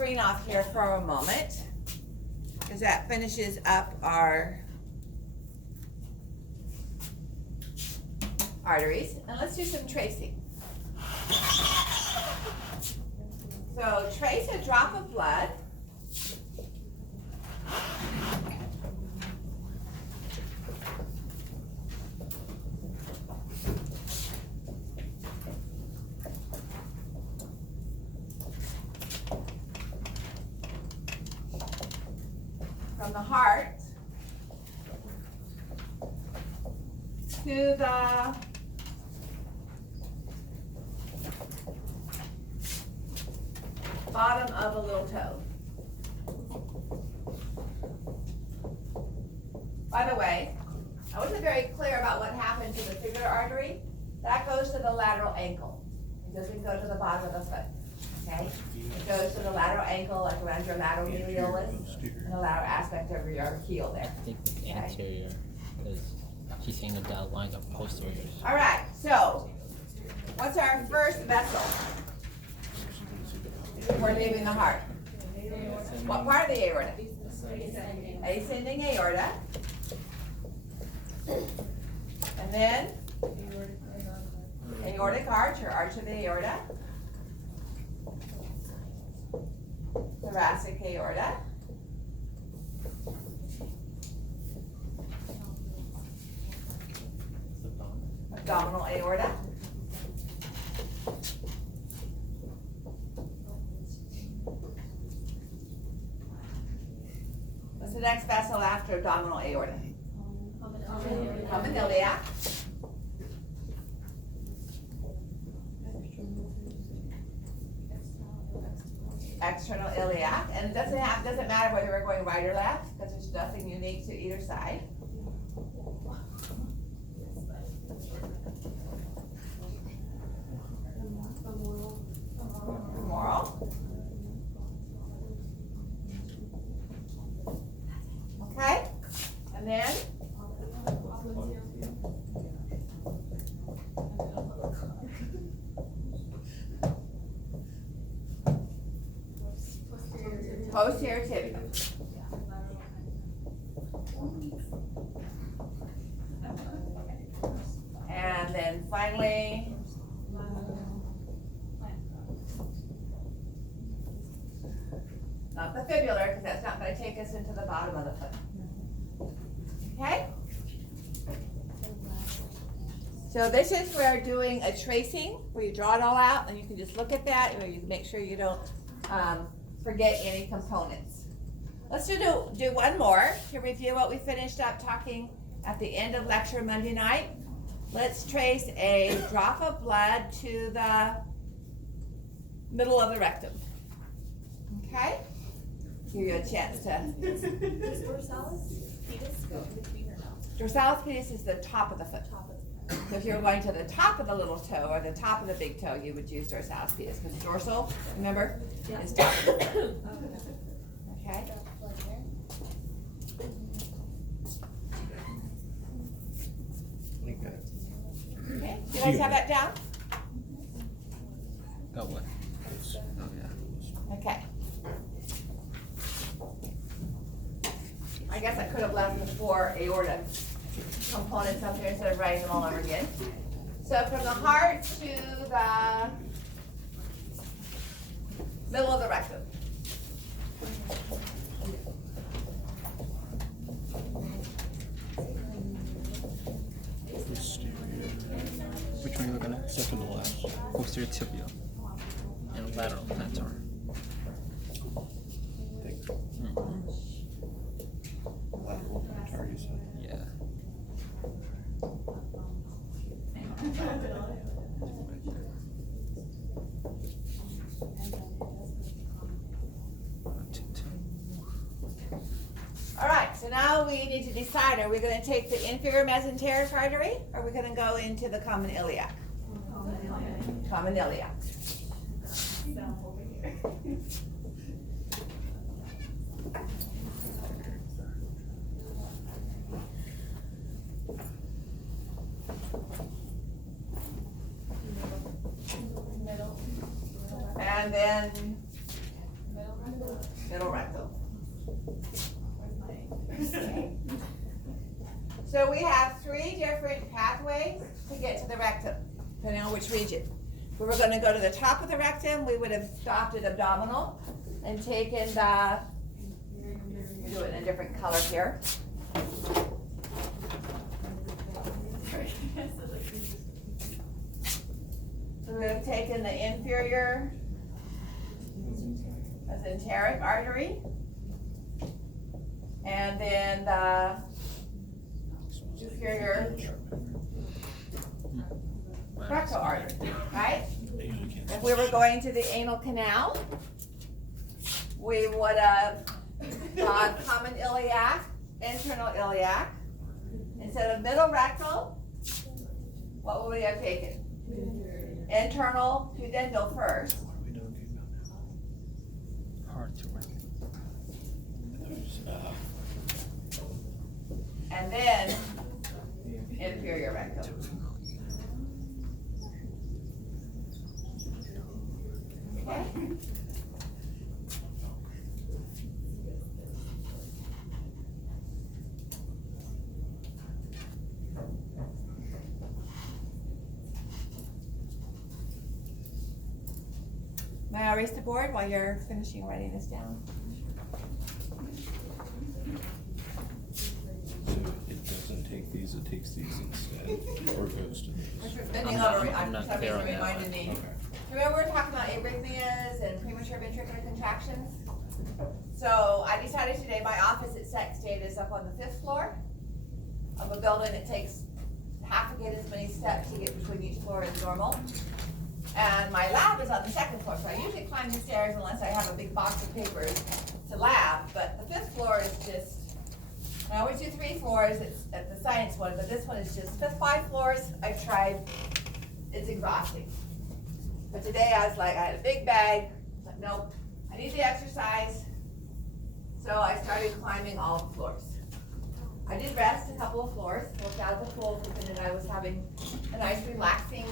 screen off here for a moment, because that finishes up our arteries. And let's do some tracing. So trace a drop of blood from the heart to the bottom of a little toe. By the way, I wasn't very clear about what happened to the fibular artery. That goes to the lateral ankle. It doesn't go to the bottom of the foot. Okay? It goes to the lateral ankle, like around your lateral medialis, and the lateral aspect of your heel there. I think it's anterior, because she's saying the dotted lines are posterior. All right, so what's our first vessel before leaving the heart? What part of the aorta? Ascending aorta. And then aortic arch, or arch of the aorta. Thoracic aorta. Abdominal aorta. What's the next vessel after abdominal aorta? Common iliac. External iliac, and it doesn't matter whether we're going right or left, because there's nothing unique to either side. Femoral. Okay, and then posterior tibia. And then finally, not the fibular, because that's not going to take us into the bottom of the foot. Okay? So this is where doing a tracing, where you draw it all out, and you can just look at that, and you make sure you don't forget any components. Let's do one more to review what we finished up talking at the end of lecture Monday night. Let's trace a drop of blood to the middle of the rectum. Okay? Give you a chance to. Does dorsalis pedis go in between or no? Dorsalis pedis is the top of the foot. So if you're going to the top of the little toe or the top of the big toe, you would use dorsalis pedis, because dorsal, remember, is top of the foot. Okay? Okay, do you guys have that down? Oh, what? Oh, yeah. Okay. I guess I could have left the 4 aorta components up here instead of writing them all over again. So from the heart to the middle of the rectum. Which one are you looking at? Second to last. Posterior tibia. And lateral plantar. Yeah. All right, so now we need to decide, are we going to take the inferior mesenteric artery, or are we going to go into the common iliac? Common iliac. And then So we have 3 different pathways to get to the rectum, depending on which region. If we were gonna go to the top of the rectum, we would have stopped at abdominal and taken the, do it in a different color here. So we would have taken the inferior mesenteric artery, and then the superior rectal artery, right? If we were going to the anal canal, we would have gone common iliac, internal iliac. Instead of middle rectal, what would we have taken? Internal pudendal first. Hard to recognize. And then inferior rectal. Okay. May I erase the board while you're finishing writing this down? So it doesn't take these, it takes these instead, or goes to these. I'm not clear on that reminded one. me. Okay. Remember we were talking about arrhythmias and premature ventricular contractions? So I decided today my office at Sex State is up on the 5th floor of a building. It takes half again as many steps to get between each floor as normal. And my lab is on the 2nd floor, so I usually climb the stairs unless I have a big box of papers to lab. But the 5th floor is just, I always do 3 floors, it's at the science one, but this one is just 5 floors. I've tried, it's exhausting. But today I was like, I had a big bag, but nope, I need the exercise. So I started climbing all the floors. I did rest a couple of floors, looked out at the pool, and then I was having a nice relaxing,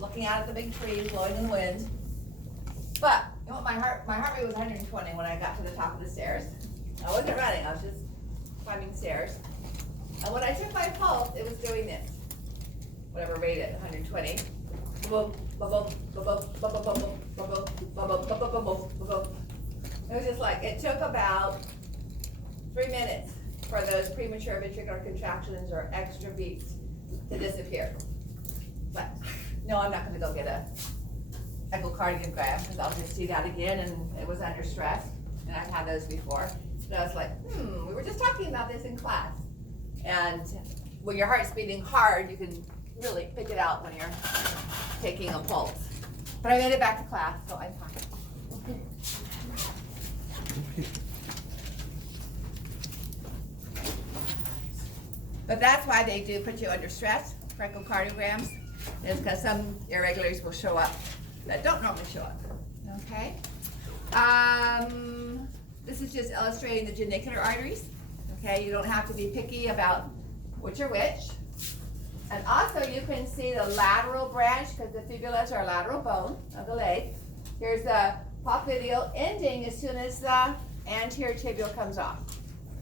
looking out at the big trees, blowing in the wind. But, you know what, my heart rate was 120 when I got to the top of the stairs. I wasn't running, I was just climbing stairs. And when I took my pulse, it was doing this. Whatever rate it, 120. Boom, boom, boom, boom, boom, boom, boom, boom, boom, boom, boom, boom, boom, boom. It was just like, it took about 3 minutes for those premature ventricular contractions or extra beats to disappear. But, no, I'm not gonna go get a echocardiogram, because I'll just see that again, and it was under stress, and I've had those before. But I was like, we were just talking about this in class. And when your heart's beating hard, you can really pick it out when you're taking a pulse. But I made it back to class, so I'm fine. But that's why they do put you under stress for echocardiograms, is because some irregularities will show up that don't normally show up, okay? This is just illustrating the genicular arteries, okay? You don't have to be picky about which are which. And also you can see the lateral branch, because the fibulas are a lateral bone of the leg. Here's the popliteal ending as soon as the anterior tibial comes off.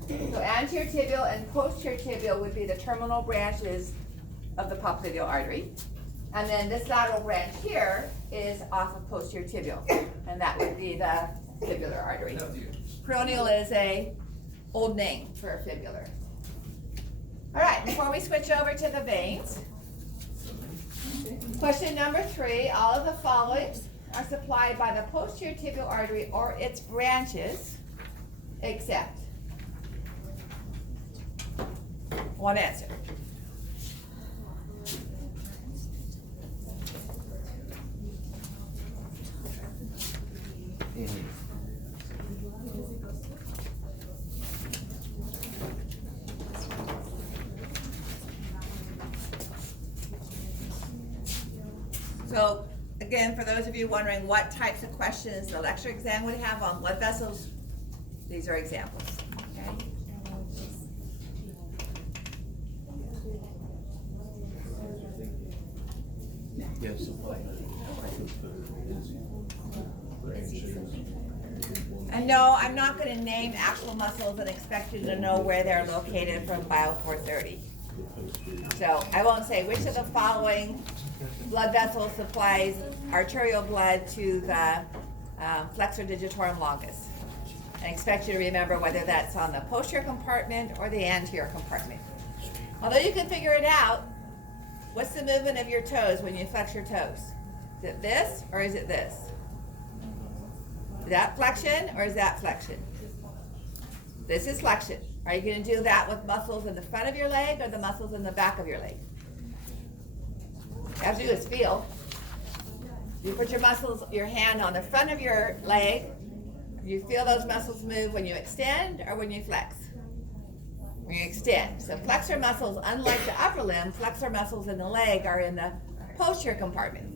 So anterior tibial and posterior tibial would be the terminal branches of the popliteal artery. And then this lateral branch here is off of posterior tibial, and that would be the fibular artery. Peroneal is a old name for a fibular. All right, before we switch over to the veins, question number 3, all of the following are supplied by the posterior tibial artery or its branches, except one answer. So again, for those of you wondering what types of questions the lecture exam would have on blood vessels, these are examples, okay? Yes. And no, I'm not gonna name actual muscles and expect you to know where they're located from Bio 430. So I won't say which of the following blood vessel supplies arterial blood to the flexor digitorum longus. I expect you to remember whether that's on the posterior compartment or the anterior compartment. Although you can figure it out, what's the movement of your toes when you flex your toes? Is it this or is it this? Is that flexion or is that flexion? This is flexion. Are you going to do that with muscles in the front of your leg or the muscles in the back of your leg? All you have to do is feel. You put your muscles, your hand on the front of your leg. You feel those muscles move when you extend or when you flex? When you extend. So flexor muscles, unlike the upper limb, flexor muscles in the leg are in the posterior compartment.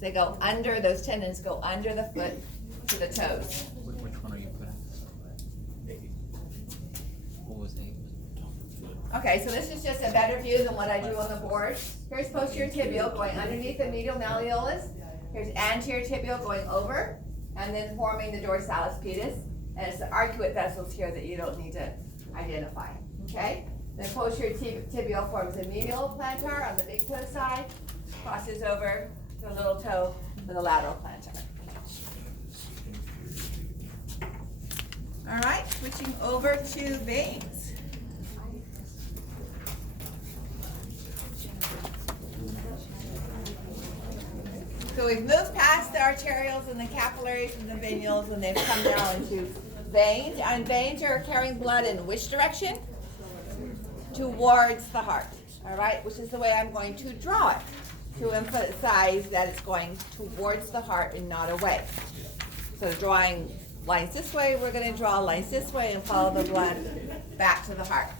They go under, those tendons go under the foot to the toes. Which one are you putting? What was eight? Okay, so this is just a better view than what I do on the board. Here's posterior tibial going underneath the medial malleolus. Here's anterior tibial going over and then forming the dorsalis pedis. And it's the arcuate vessels here that you don't need to identify, okay? Then posterior tibial forms the medial plantar on the big toe side, crosses over to the little toe for the lateral plantar. All right, switching over to veins. So we've moved past the arterials and the capillaries and the venules, and they've come down into veins. And veins are carrying blood in which direction? Towards the heart. All right, which is the way I'm going to draw it, to emphasize that it's going towards the heart and not away. So drawing lines this way, we're going to draw lines this way and follow the blood back to the heart.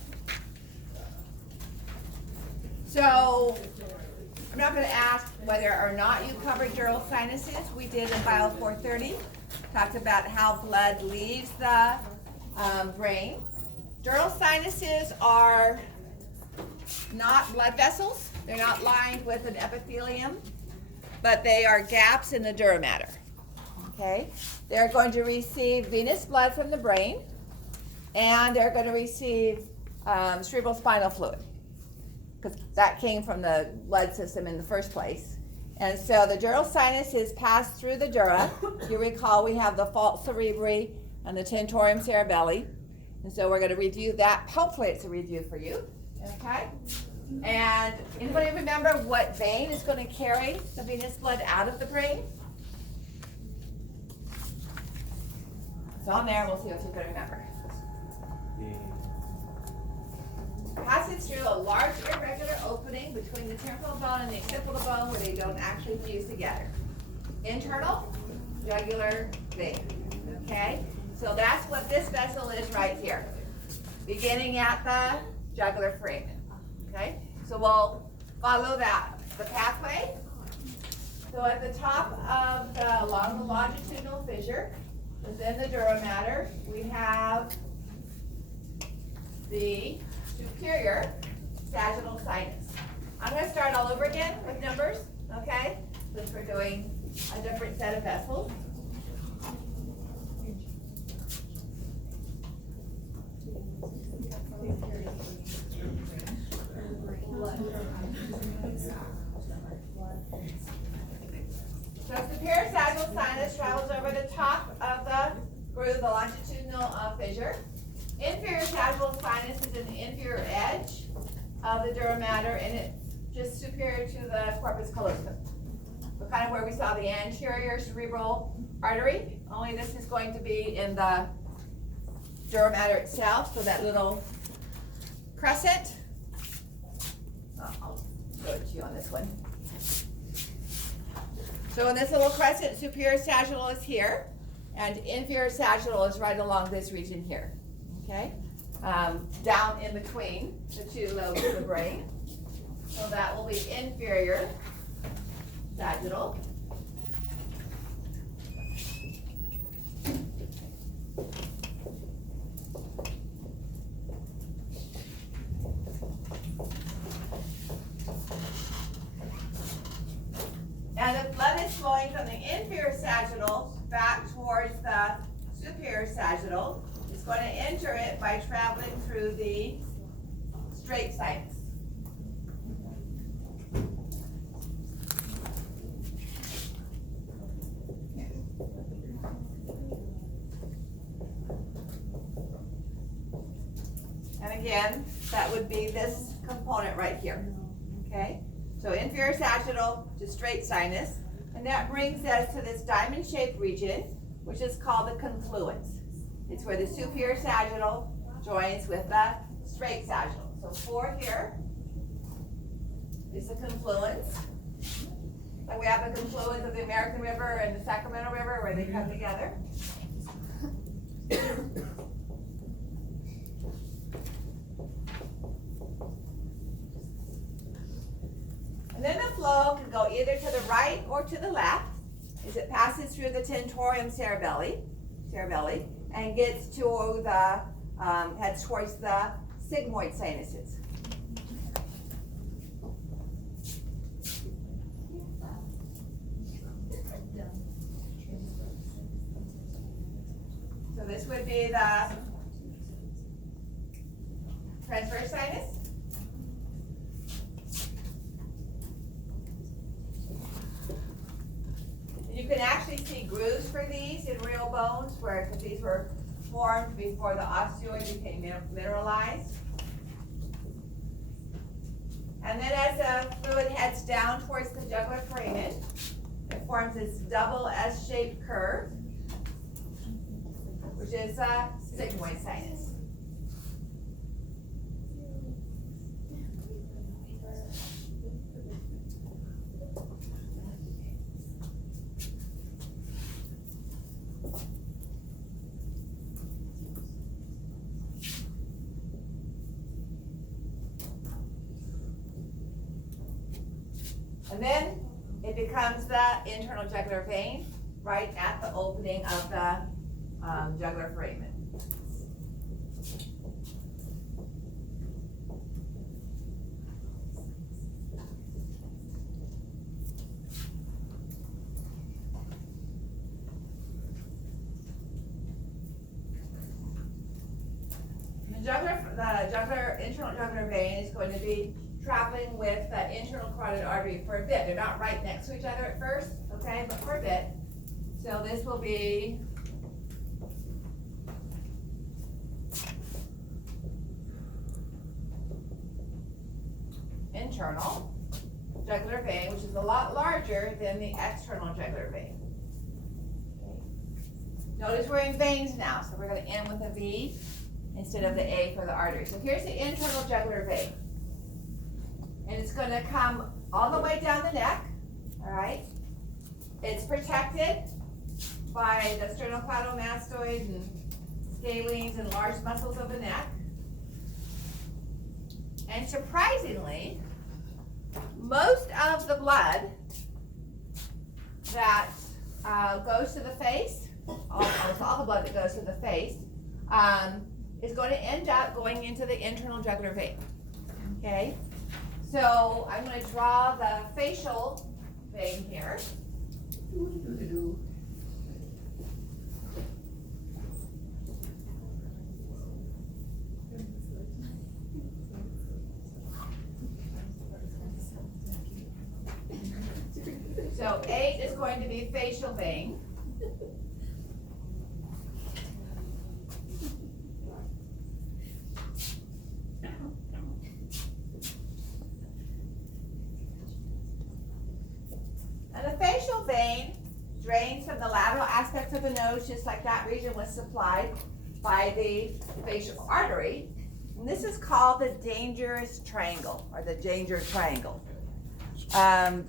So I'm not going to ask whether or not you covered dural sinuses. We did in Bio 430. Talked about how blood leaves the brain. Dural sinuses are not blood vessels. They're not lined with an epithelium, but they are gaps in the dura mater. Okay? They're going to receive venous blood from the brain, and they're going to receive cerebral spinal fluid, because that came from the blood system in the first place. And so the dural sinuses pass through the dura. You recall we have the falx cerebri and the tentorium cerebelli. And so we're going to review that. Hopefully it's a review for you. Okay? And anybody remember what vein is going to carry the venous blood out of the brain? It's on there. We'll see what you can remember. Passes through a large irregular opening between the temporal bone and the occipital bone where they don't actually fuse together. Internal jugular vein. Okay? So that's what this vessel is right here. Beginning at the jugular foramen. Okay? So we'll follow the pathway. So at the top of along the longitudinal fissure, within the dura mater, we have the superior sagittal sinus. I'm going to start all over again with numbers, okay? Since we're doing a different set of vessels. So superior sagittal sinus travels over the top of the groove, the longitudinal fissure. Inferior sagittal sinus is in the inferior edge of the dura mater, and it's just superior to the corpus callosum. So kind of where we saw the anterior cerebral artery, only this is going to be in the dura mater itself, so that little crescent. I'll show it to you on this one. So in this little crescent, superior sagittal is here, and inferior sagittal is right along this region here. Okay, down in between the two lobes of the brain. So that will be inferior sagittal. And the blood is flowing from the inferior sagittal back towards the superior sagittal. It's going to enter it by traveling through the straight sinus. again, that would be this component right here, okay? So inferior sagittal to straight sinus, and that brings us to this diamond-shaped region, which is called the confluence. It's where the superior sagittal joins with the straight sagittal. So 4 here is the confluence. Like we have the confluence of the American River and the Sacramento River where they come together. And then the flow can go either to the right or to the left as it passes through the tentorium cerebelli and gets to the, heads towards the sigmoid sinuses. So this would be the transverse sinus. You can actually see grooves for these in real bones where these were formed before the osteoid became mineralized. And then as the fluid heads down towards the jugular foramen, it forms this double S-shaped curve, which is a sigmoid sinus. And then it becomes the internal jugular vein right at the opening of the jugular foramen. The internal jugular vein is going to be traveling with the internal carotid artery for a bit. They're not right next to each other at first, okay, but for a bit. So this will be internal jugular vein, which is a lot larger than the external jugular vein. Okay. Notice we're in veins now, so we're going to end with a V instead of the A for the artery. So here's the internal jugular vein. And it's going to come all the way down the neck, all right? It's protected by the sternocleidomastoid and scalenes and large muscles of the neck. And surprisingly, most of the blood that goes to the face, almost all the blood that goes to the face, is going to end up going into the internal jugular vein, okay? So I'm going to draw the facial vein here. So 8 is going to be facial vein. And the facial vein drains from the lateral aspects of the nose, just like that region was supplied by the facial artery. And this is called the dangerous triangle, or the danger triangle.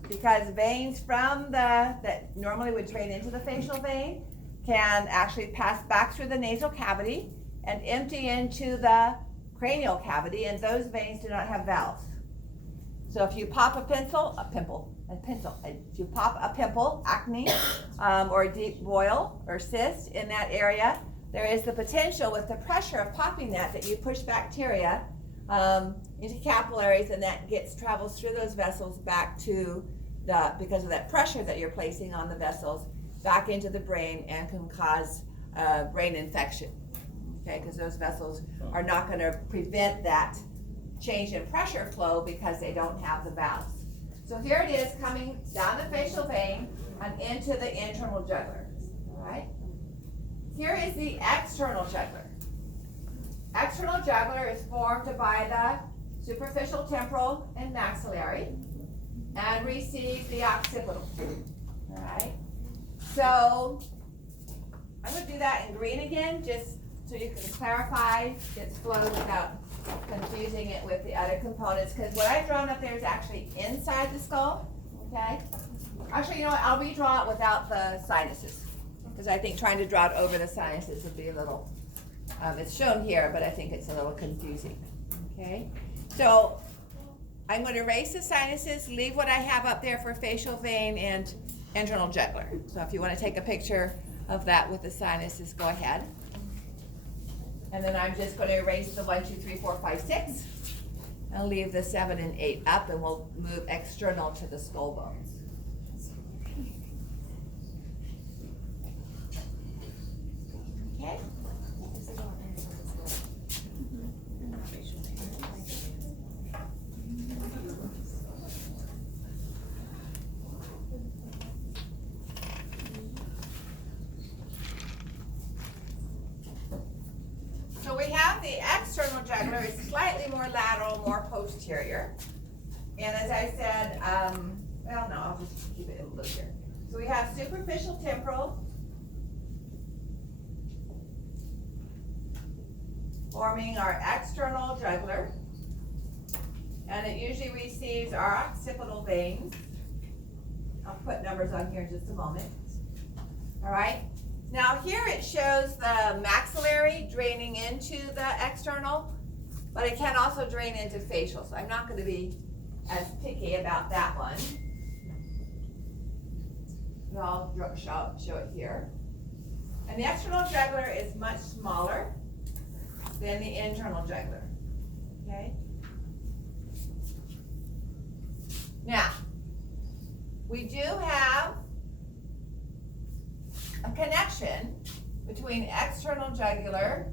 Because veins from that normally would drain into the facial vein can actually pass back through the nasal cavity and empty into the cranial cavity, and those veins do not have valves. So if you pop if you pop a pimple, acne, or a deep boil or cyst in that area, there is the potential with the pressure of popping that you push bacteria into capillaries, and that travels through those vessels back to because of that pressure that you're placing on the vessels, back into the brain, and can cause brain infection. Okay, because those vessels are not going to prevent that change in pressure flow because they don't have the valves. So here it is coming down the facial vein and into the internal jugular. All right. Here is the external jugular. external jugular is formed by the superficial temporal and maxillary and receives the occipital. All right. So I'm going to do that in green again, just so you can clarify its flow without confusing it with the other components. Because what I've drawn up there is actually inside the skull. Okay. Actually, you know what? I'll redraw it without the sinuses, because I think trying to draw it over the sinuses would be a little. It's shown here, but I think it's a little confusing. Okay. So I'm going to erase the sinuses, leave what I have up there for facial vein and internal jugular. So if you want to take a picture of that with the sinuses, go ahead. And then I'm just going to erase the 1, 2, 3, 4, 5, 6, and leave the 7 and 8 up, and we'll move external to the skull bones. Okay. So we have the external jugular is slightly more lateral, more posterior. And as I said, well, no, I'll just keep it in blue here. So we have superficial temporal forming our external jugular. And it usually receives our occipital veins. I'll put numbers on here in just a moment. All right. Now here it shows the maxillary draining into the external, but it can also drain into facial. So I'm not going to be as picky about that one. But I'll show it here. And the external jugular is much smaller than the internal jugular. Okay. Now, we do have a connection between external jugular,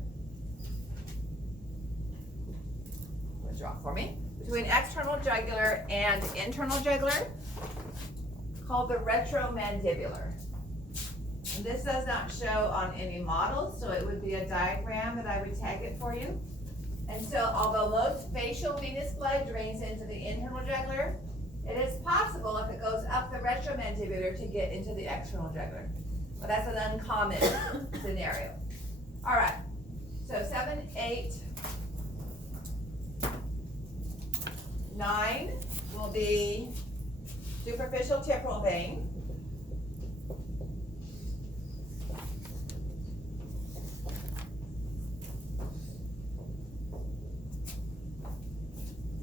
draw for me, between external jugular and internal jugular, called the retromandibular. And this does not show on any models, so it would be a diagram that I would tag it for you. And so, although most facial venous blood drains into the internal jugular, it is possible if it goes up the retromandibular to get into the external jugular. But that's an uncommon scenario. All right, so 7, 8, 9 will be superficial temporal vein.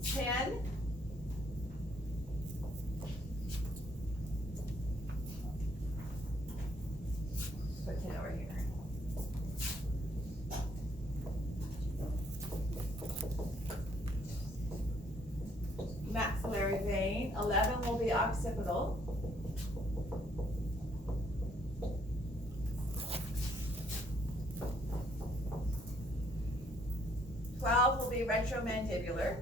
10 put 10 over here. Maxillary vein. 11 will be occipital. 12 will be retromandibular.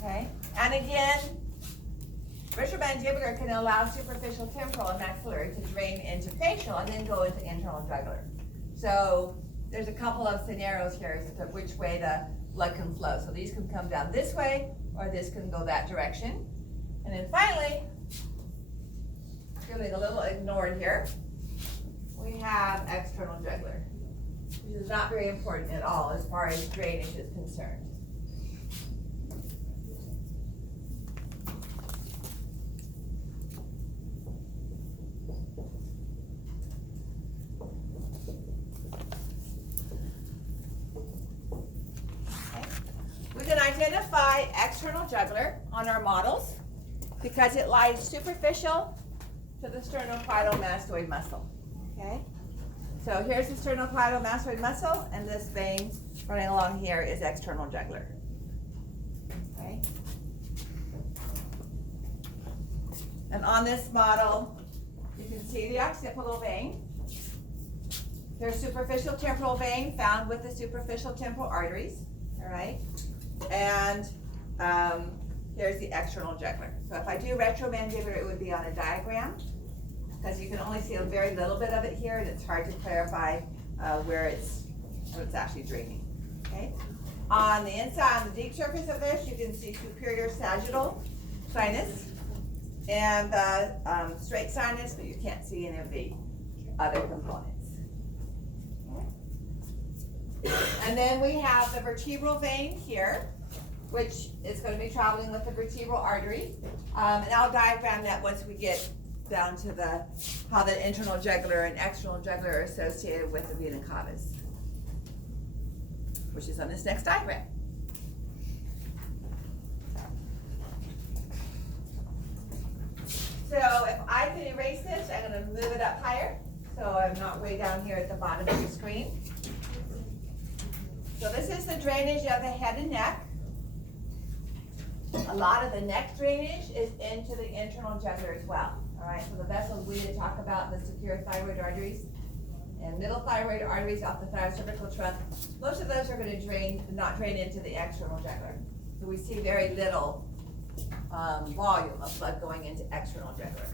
'Kay, and again, retromandibular can allow superficial temporal and maxillary to drain into facial and then go into internal jugular. So there's a couple of scenarios here as to which way the blood can flow. So these can come down this way, or this can go that direction. And then finally, feeling a little ignored here, we have external jugular, which is not very important at all as far as drainage is concerned. We can identify external jugular on our models because it lies superficial to the sternocleidomastoid muscle. Okay, so here's the sternocleidomastoid muscle, and this vein running along here is external jugular. Okay, and on this model, you can see the occipital vein. Here's superficial temporal vein found with the superficial temporal arteries. All right. And here's the external jugular. So if I do retromandibular, it would be on a diagram, because you can only see a very little bit of it here, and it's hard to clarify where it's actually draining, okay? On the inside, on the deep surface of this, you can see superior sagittal sinus and the straight sinus, but you can't see any of the other components. Okay. And then we have the vertebral vein here, which is going to be traveling with the vertebral artery. And I'll diagram that once we get down to how the internal jugular and external jugular are associated with the vena cavas, which is on this next diagram. So if I can erase this, I'm going to move it up higher, so I'm not way down here at the bottom of the screen. So this is the drainage of the head and neck. A lot of the neck drainage is into the internal jugular as well. All right, so the vessels we need to talk about, the superior thyroid arteries and middle thyroid arteries off the thyrocervical trunk, most of those are going to not drain into the external jugular. So we see very little volume of blood going into external jugular.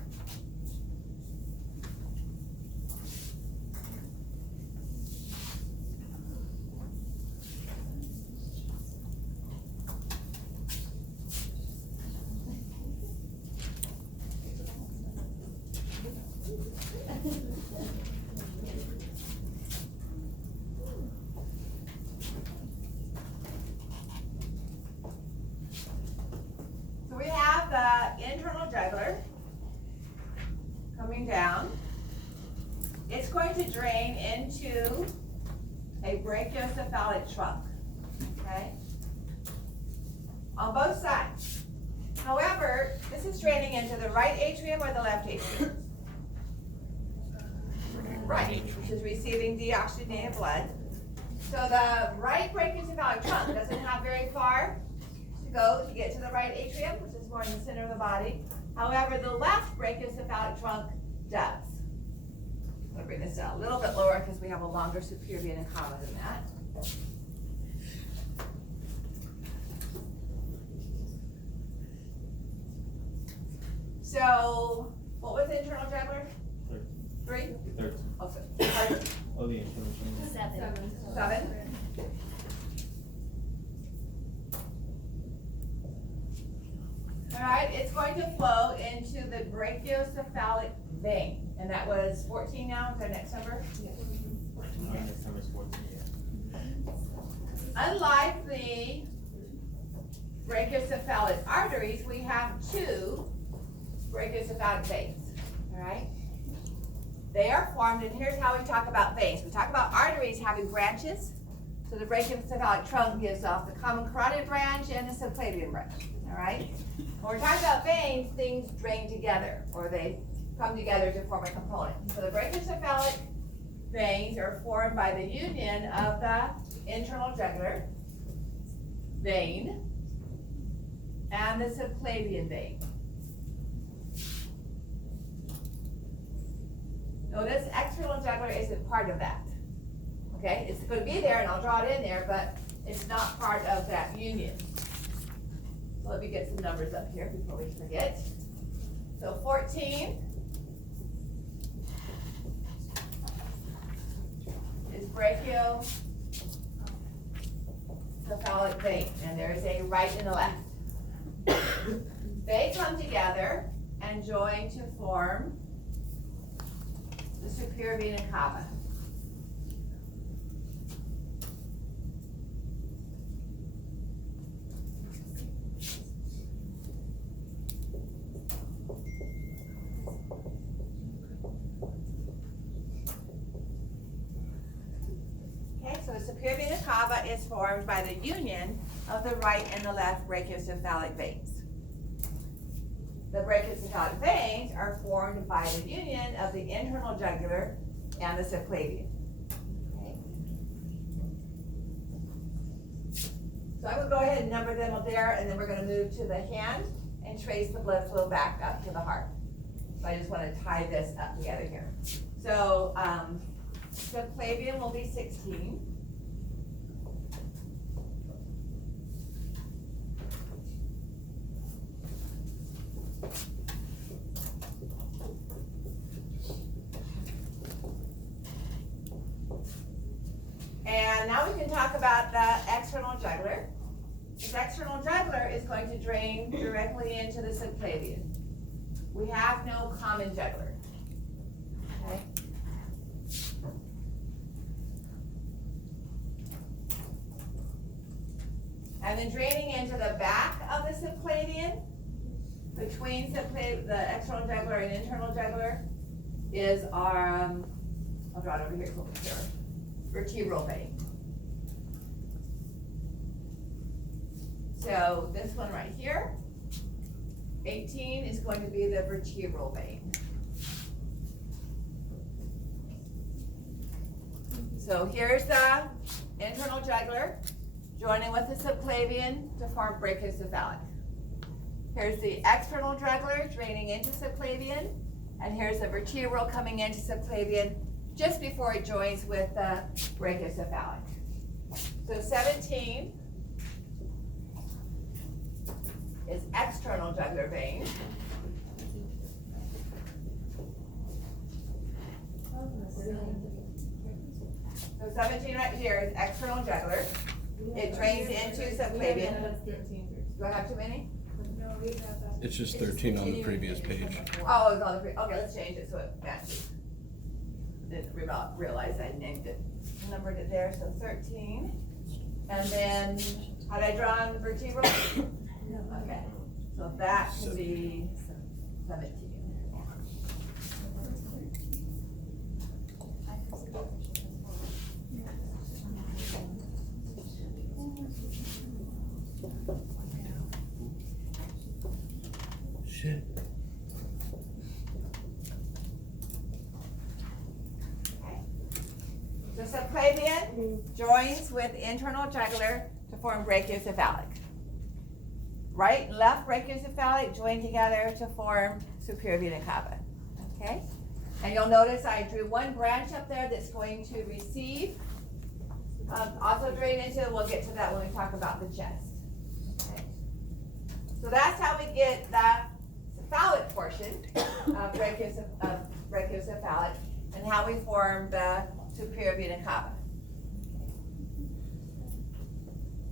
So we have the internal jugular coming down. It's going to drain into a brachiocephalic trunk, okay? On both sides. However, this is draining into the right atrium or the left atrium? Right, which is receiving deoxygenated blood. So the right brachiocephalic trunk doesn't have very far to go to get to the right atrium, which is more in the center of the body. However, the left brachiocephalic trunk does. I'm going to bring this down a little bit lower because we have a longer superior vena cava than that. So, what was the internal jugular? 3? 13. Oh, sorry. Oh, the internal jugular. 7. All right, it's going to flow into the brachiocephalic vein, and that was 14 now. Is our next number? Next time is 14, yeah. Unlike the brachiocephalic arteries, we have 2 brachiocephalic veins. All right. They are formed, and here's how we talk about veins. We talk about arteries having branches. So the brachiocephalic trunk gives off the common carotid branch and the subclavian branch. All right. When we're talking about veins, things drain together, or they come together to form a component. So the brachiocephalic veins are formed by the union of the internal jugular vein and the subclavian vein. Notice external jugular isn't part of that. Okay, it's going to be there, and I'll draw it in there, but it's not part of that union. So let me get some numbers up here before we forget. So 14 is brachiocephalic vein, and there is a right and a left. They come together and join to form the superior vena cava. Okay, so the superior vena cava is formed by the union of the right and the left brachiocephalic veins. The brachiocephalic veins are formed by the union of the internal jugular and the subclavian. Okay. So I will go ahead and number them up there, and then we're going to move to the hand and trace the blood flow back up to the heart. So I just want to tie this up together here. So subclavian will be 16. about the external jugular. This external jugular is going to drain directly into the subclavian. We have no common jugular. Okay? And then draining into the back of the subclavian, between the external jugular and internal jugular, is our, I'll draw it over here, vertebral vein. So this one right here, 18 is going to be the vertebral vein. So here's the internal jugular joining with the subclavian to form brachiocephalic. Here's the external jugular draining into subclavian, and here's the vertebral coming into subclavian just before it joins with the brachiocephalic. So 17 is external jugular vein. So 17 right here is external jugular. It drains into subclavian. Do I have too many? It's just 13 on the previous page. Oh, it's on the okay, let's change it so it matches. Didn't realize I named it, numbered it there, so 13. And then, had I drawn the vertebral? Okay, so that should be 17. Shit. So subclavian joins with internal jugular to form brachiocephalic. Right and left brachiocephalic join together to form superior vena cava. Okay? And you'll notice I drew one branch up there that's going to receive, also drain into, we'll get to that when we talk about the chest. Okay? So that's how we get the cephalic portion of brachiocephalic and how we form the superior vena cava.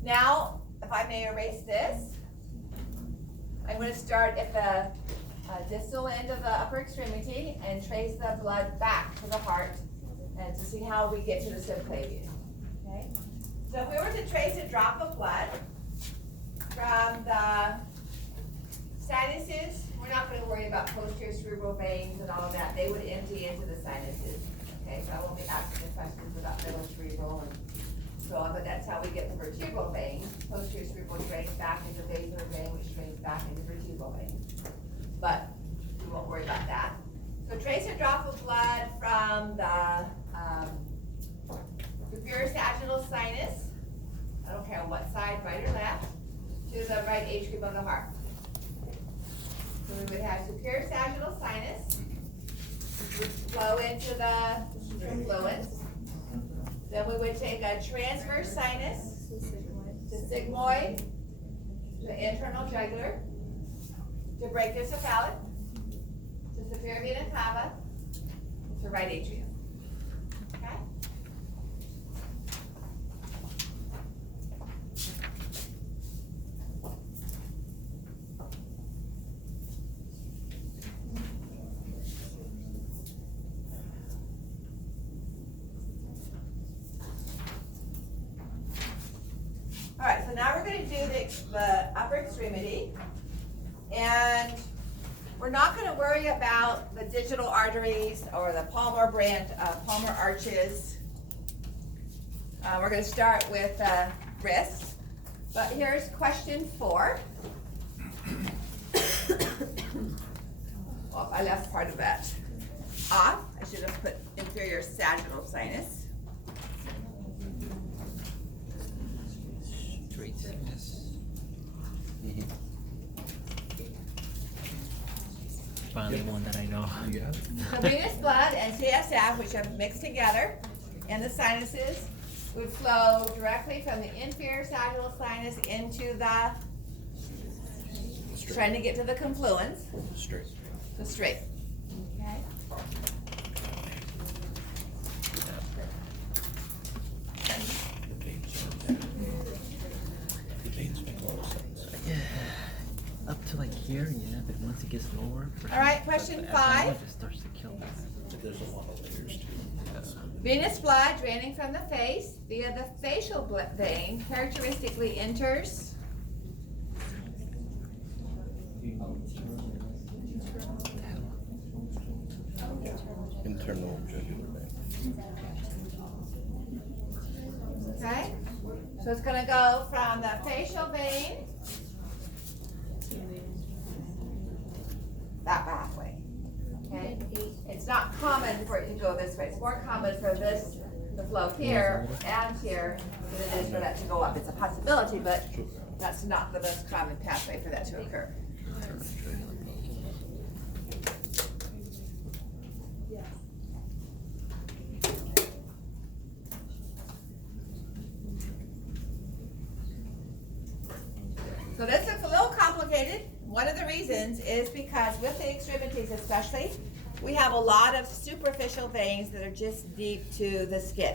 Now, if I may erase this, I'm going to start at the distal end of the upper extremity and trace the blood back to the heart and to see how we get to the subclavian. Okay? So if we were to trace a drop of blood from the sinuses, we're not going to worry about posterior cerebral veins and all of that. They would empty into the sinuses. Okay, so I won't be asking the questions about middle cerebral and so on, but that's how we get the vertebral vein. Posterior cerebral drains back into basilar vein, which drains back into vertebral vein. But we won't worry about that. So trace a drop of blood from the superior sagittal sinus, I don't care on what side, right or left, to the right atrium of the heart. So we would have superior sagittal sinus, which would flow into the confluence. Then we would take a transverse sinus to sigmoid, to internal jugular, to brachiocephalic, to superior vena cava, to right atrium. Okay? All right, so now we're going to do the upper extremity, and we're not going to worry about the digital arteries or the palmar arches. We're going to start with wrist, but here's question 4. Well, I left part of that off. I should have put inferior sagittal sinus. Straight. Yes. Finally, one that I know. You got it? So venous blood and CSF, which have mixed together in the sinuses, would flow directly from the inferior sagittal sinus into the, trying to get to the confluence, Straight. so straight. Okay. The veins are up to like here, yeah, but once it gets lower, for All right, sure, question the 5. alcohol just starts to kill that. There's a lot of layers to it. Venous blood draining from the face via the facial vein characteristically enters Internal jugular vein. okay? So it's gonna go from the facial vein that pathway, okay? It's not common for it to go this way. It's more common for this to flow here and here than it is for that to go up. It's a possibility, but that's not the most common pathway for that to occur. So this is a little complicated. One of the reasons is because with the extremities especially, we have a lot of superficial veins that are just deep to the skin.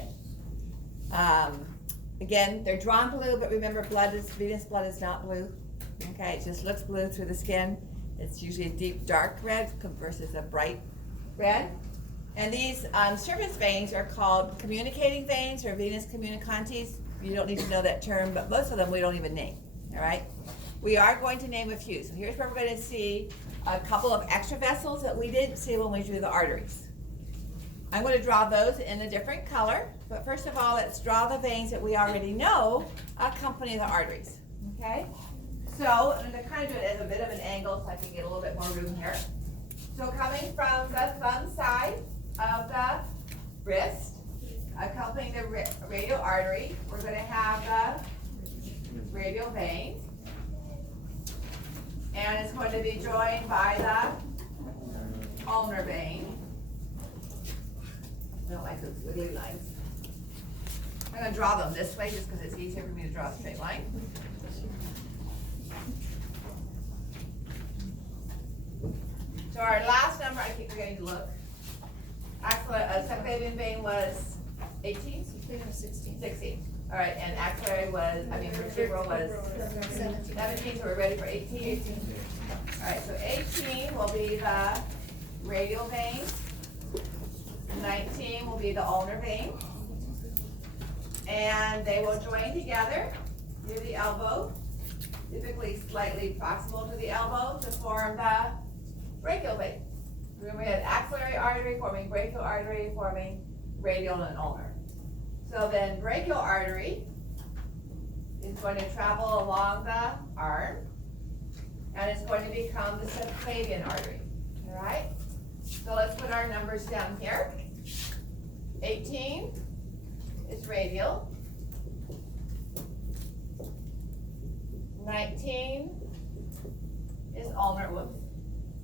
Again, they're drawn blue, but remember venous blood is not blue. Okay, it just looks blue through the skin. It's usually a deep dark red versus a bright red. And these surface veins are called communicating veins or venous communicantes. You don't need to know that term, but most of them we don't even name, all right? We are going to name a few. So here's where we're going to see a couple of extra vessels that we didn't see when we drew the arteries. I'm going to draw those in a different color, but first of all, let's draw the veins that we already know accompany the arteries, okay? So I'm going to kind of do it at a bit of an angle so I can get a little bit more room here. So coming from the thumb side of the wrist, accompanying the radial artery, we're going to have the radial vein. And it's going to be joined by the ulnar vein. I don't like those wiggly lines. I'm going to draw them this way just because it's easier for me to draw a straight line. So our last number, I keep forgetting to look. Subclavian vein was 18? 16. All right, and vertebral was 17, so we're ready for 18? All right, so 18 will be the radial vein. 19 will be the ulnar vein. And they will join together near the elbow, typically slightly proximal to the elbow, to form the brachial vein. Remember, we had axillary artery forming brachial artery, forming radial and ulnar. So then brachial artery is going to travel along the arm, and it's going to become the subclavian artery, all right? So let's put our numbers down here. 18 is radial. 19 is ulnar, whoops.